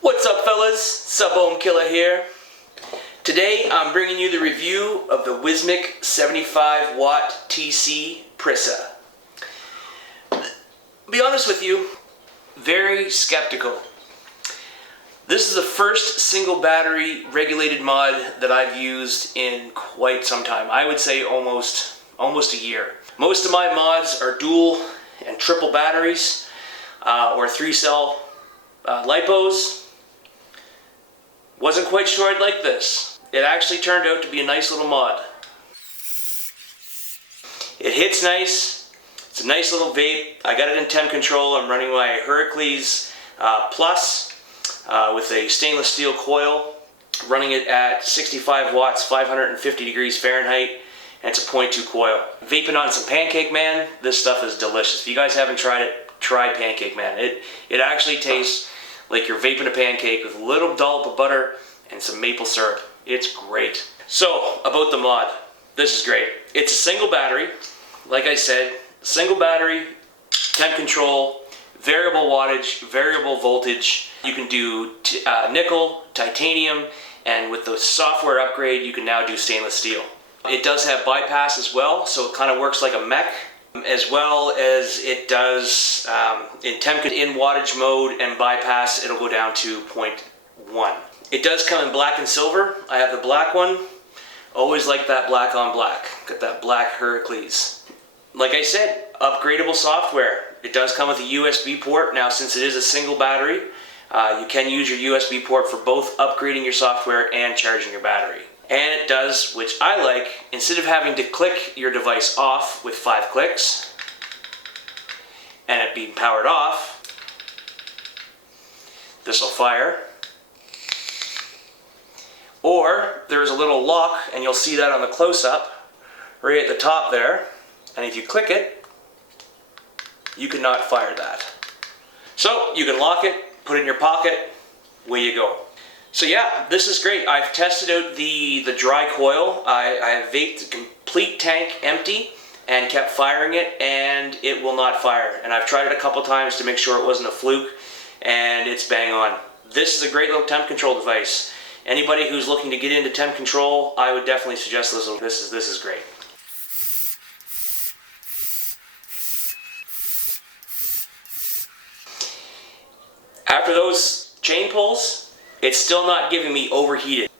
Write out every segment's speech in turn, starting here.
What's up, fellas? SubOhm Killa here. Today I'm bringing you the review of the Wismec 75 watt TC Presa. Be honest with you, very skeptical. This is the first single battery regulated mod that I've used in quite some time. I would say almost a year. Most of my mods are dual and triple batteries or 3-cell lipos. Wasn't quite sure I'd like this. It actually turned out to be a nice little mod. It hits nice. It's a nice little vape. I got it in temp control. I'm running my Heracles Plus with a stainless steel coil. Running it at 65 watts, 550 degrees Fahrenheit, and it's a 0.2 coil. Vaping on some Pancake Man. This stuff is delicious. If you guys haven't tried it, try Pancake Man. It actually tastes like you're vaping a pancake with a little dollop of butter and some maple syrup. It's great. So, about the mod. This is great. It's a single battery. Like I said, single battery, temp control, variable wattage, variable voltage. You can do nickel, titanium, and with the software upgrade, you can now do stainless steel. It does have bypass as well, so it kind of works like a mech, as well as it does in wattage mode and bypass. It'll go down to 0.1. It does come in black and silver. I have the black one. Always like that black on black. Got that black Heracles. Like I said, upgradable software. It does come with a USB port. Now, since it is a single battery, you can use your USB port for both upgrading your software and charging your battery. And it does, which I like, instead of having to click your device off with 5 clicks and it being powered off, this will fire. Or there's a little lock, and you'll see that on the close-up right at the top there, and if you click it, you cannot fire that. So you can lock it, put it in your pocket, away you go. So yeah, this is great. I've tested out the dry coil. I have vaped the complete tank empty and kept firing it, and it will not fire. And I've tried it a couple times to make sure it wasn't a fluke, and it's bang on. This is a great little temp control device. Anybody who's looking to get into temp control, I would definitely suggest this. This is great. After those chain pulls, it's still not giving me overheated.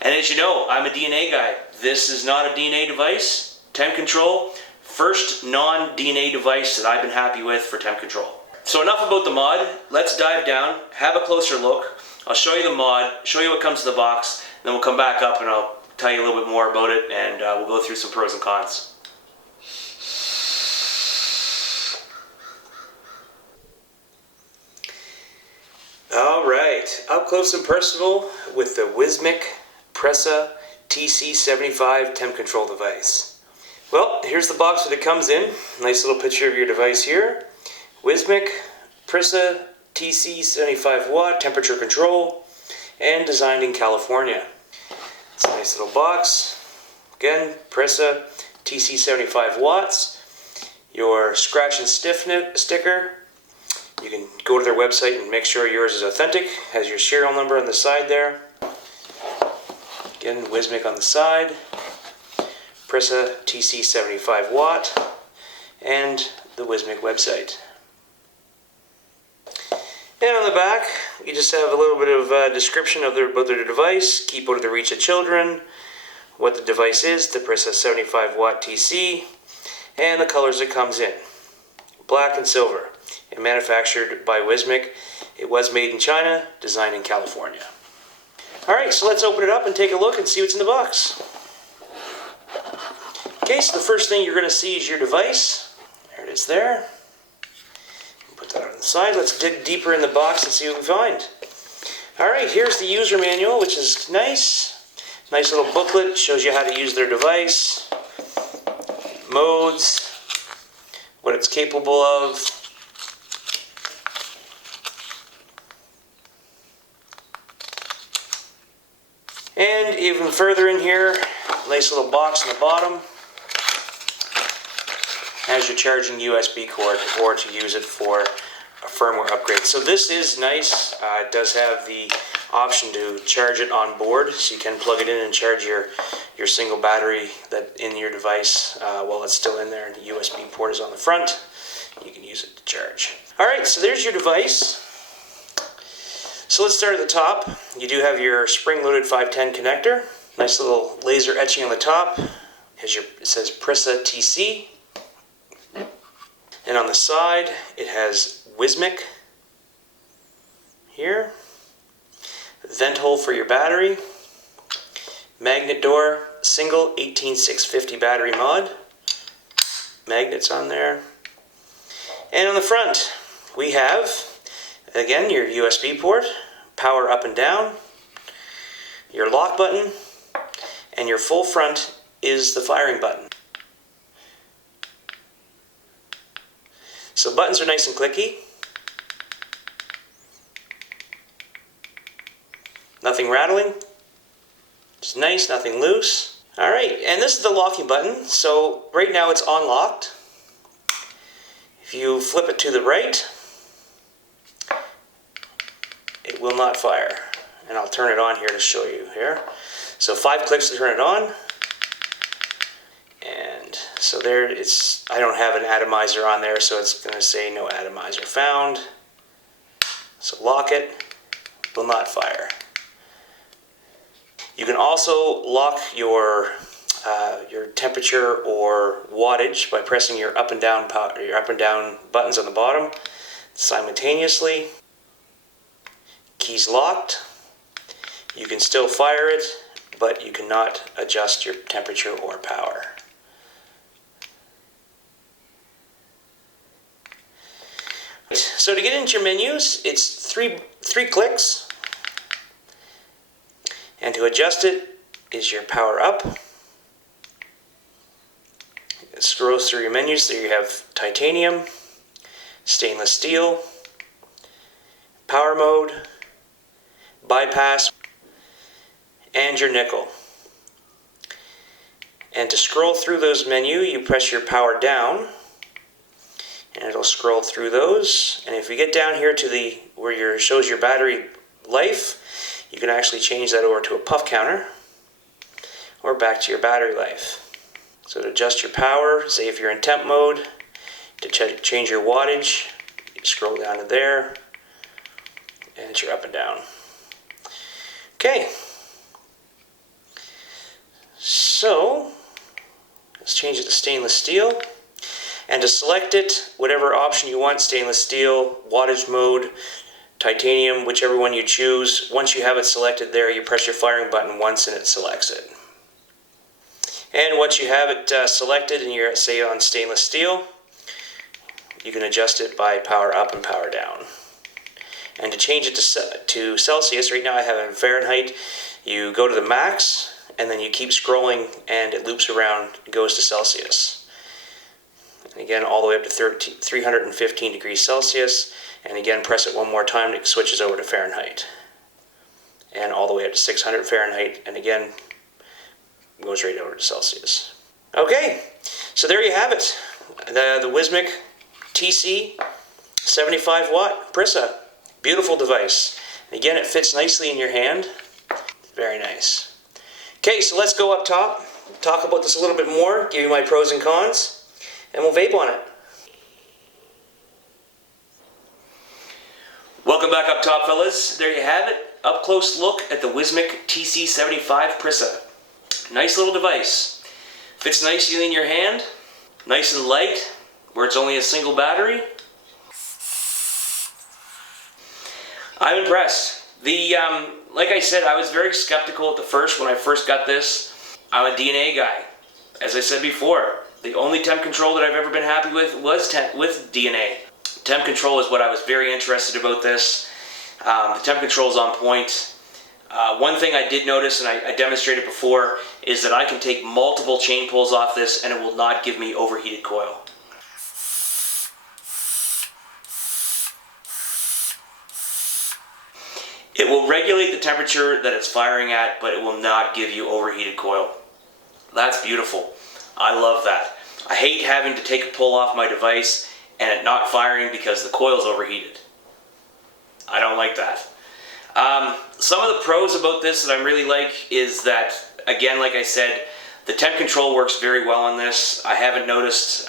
And as you know, I'm a DNA guy. This is not a DNA device. Temp control, first non-DNA device that I've been happy with for temp control. So enough about the mod. Let's dive down, have a closer look. I'll show you the mod, show you what comes in the box, and then we'll come back up and I'll tell you a little bit more about it, and we'll go through some pros and cons. Alright, up close and personal with the Wismec Presa TC75 temp control device. Well, here's the box that it comes in. Nice little picture of your device here. Wismec Presa TC75 watt temperature control, and designed in California. It's a nice little box. Again, Presa TC75 watts. Your scratch and stiffen sticker. You can go to their website and make sure yours is authentic. Has your serial number on the side there. Again, Wismec on the side. Presa TC75 watt. And the Wismec website. And on the back, you just have a little bit of description of about their device, keep out of the reach of children, what the device is, the Presa 75 watt TC, and the colors it comes in. Black and silver, and manufactured by Wismec. It was made in China, designed in California. Alright, so let's open it up and take a look and see what's in the box. Okay, so the first thing you're going to see is your device. There it is there. Put that on the side. Let's dig deeper in the box and see what we find. Alright, here's the user manual, which is nice. Nice little booklet, shows you how to use their device, modes, what it's capable of. And even further in here, nice little box in the bottom has your charging USB cord or to use it for a firmware upgrade. So this is nice. It does have the option to charge it on board, so you can plug it in and charge your single battery that in your device while it's still in there. The USB port is on the front. You can use it to charge. Alright, so there's your device. So let's start at the top. You do have your spring-loaded 510 connector. Nice little laser etching on the top. It says Presa TC. And on the side, it has Wismec here. Vent hole for your battery. Magnet door, single 18650 battery mod. Magnets on there. And on the front, we have, again, your USB port, power up and down, your lock button, and your full front is the firing button. So buttons are nice and clicky. Nothing rattling. It's nice, nothing loose. Alright, and this is the locking button. So right now it's unlocked. If you flip it to the right, it will not fire. And I'll turn it on here to show you here. So 5 clicks to turn it on. And so there it's, I don't have an atomizer on there, so it's going to say no atomizer found. So lock it, will not fire. You can also lock your temperature or wattage by pressing your up and down buttons on the bottom simultaneously. Keys locked. You can still fire it, but you cannot adjust your temperature or power. So to get into your menus, it's three clicks. And to adjust it is your power up. It scrolls through your menus. There you have titanium, stainless steel, power mode, bypass, and your nickel. And to scroll through those menus, you press your power down, and it'll scroll through those. And if you get down here to where it shows your battery life, you can actually change that over to a puff counter or back to your battery life. So to adjust your power, say if you're in temp mode, to change your wattage, you scroll down to there, and it's your up and down. Okay, so let's change it to stainless steel. And to select it, whatever option you want, stainless steel, wattage mode, titanium, whichever one you choose, once you have it selected there, you press your firing button once and it selects it. And once you have it selected and you're, say, on stainless steel, you can adjust it by power up and power down. And to change it to Celsius, right now I have it in Fahrenheit, you go to the max and then you keep scrolling and it loops around, it goes to Celsius. And again, all the way up to 315 degrees Celsius. And again, press it one more time, it switches over to Fahrenheit. And all the way up to 600 Fahrenheit, and again, goes right over to Celsius. Okay, so there you have it. The Wismec TC75 watt Presa. Beautiful device. And again, it fits nicely in your hand. Very nice. Okay, so let's go up top, talk about this a little bit more, give you my pros and cons, and we'll vape on it. Welcome back up top, fellas. There you have it. Up close look at the Wismec TC75 Presa. Nice little device. Fits nicely in your hand. Nice and light, where it's only a single battery. I'm impressed. Like I said, I was very skeptical at the first when I first got this. I'm a DNA guy. As I said before, the only temp control that I've ever been happy with was with DNA. Temp control is what I was very interested about this. The temp control is on point. One thing I did notice, and I demonstrated before, is that I can take multiple chain pulls off this and it will not give me overheated coil. It will regulate the temperature that it's firing at, but it will not give you overheated coil. That's beautiful. I love that. I hate having to take a pull off my device and it not firing because the coil's overheated. I don't like that. Some of the pros about this that I really like is that, again, like I said, the temp control works very well on this. I haven't noticed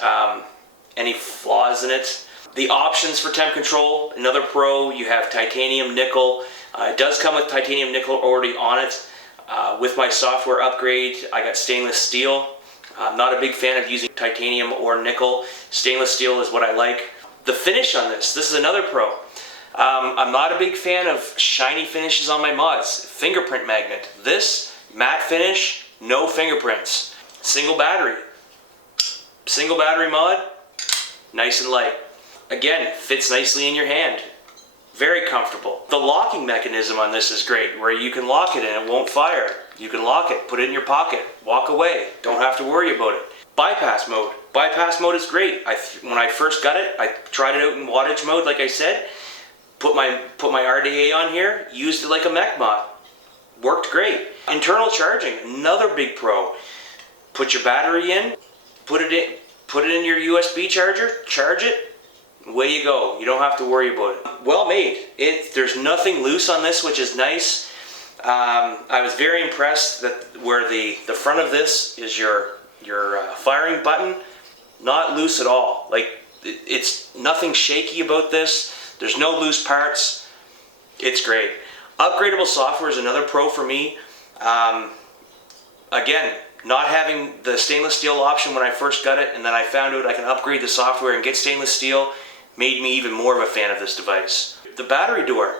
any flaws in it. The options for temp control, another pro, you have titanium nickel. It does come with titanium nickel already on it. With my software upgrade, I got stainless steel. I'm not a big fan of using titanium or nickel. Stainless steel is what I like. The finish on this is another pro. I'm not a big fan of shiny finishes on my mods. Fingerprint magnet. This, matte finish, no fingerprints. Single battery. Single battery mod, nice and light. Again, fits nicely in your hand. Very comfortable. The locking mechanism on this is great, where you can lock it and it won't fire. You can lock it, put it in your pocket, walk away. Don't have to worry about it. Bypass mode. Bypass mode is great. When I first got it, I tried it out in wattage mode, like I said. Put my RDA on here, used it like a mech mod. Worked great. Internal charging, another big pro. Put your battery in, put it in your USB charger, charge it, away you go. You don't have to worry about it. Well made. There's nothing loose on this, which is nice. I was very impressed that where the front of this is your firing button, not loose at all. Like, it's nothing shaky about this. There's no loose parts. It's great. Upgradable software is another pro for me. Again, not having the stainless steel option when I first got it, and then I found out I can upgrade the software and get stainless steel, made me even more of a fan of this device. The battery door.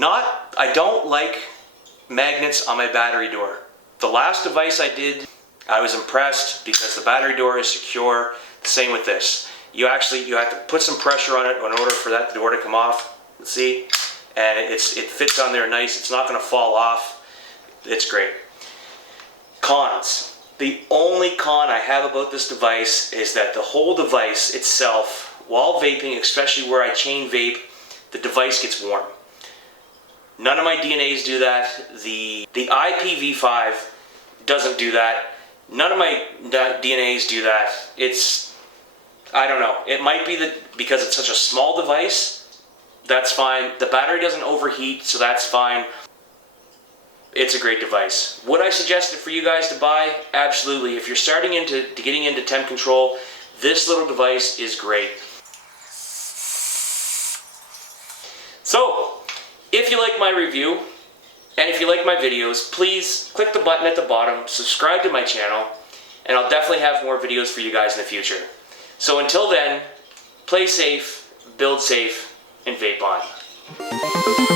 I don't like magnets on my battery door. The last device I did, I was impressed because the battery door is secure. Same with this. You have to put some pressure on it in order for that door to come off. See? And it fits on there nice. It's not going to fall off. It's great. Cons. The only con I have about this device is that the whole device itself, while vaping, especially where I chain vape, the device gets warm. None of my DNAs do that. The IPv5 doesn't do that. None of my DNAs do that. I don't know. It might be that because it's such a small device, that's fine. The battery doesn't overheat, so that's fine. It's a great device. Would I suggest it for you guys to buy? Absolutely. If you're starting getting into temp control, this little device is great. So, if you like my review, and if you like my videos, please click the button at the bottom, subscribe to my channel, and I'll definitely have more videos for you guys in the future. So until then, play safe, build safe, and vape on.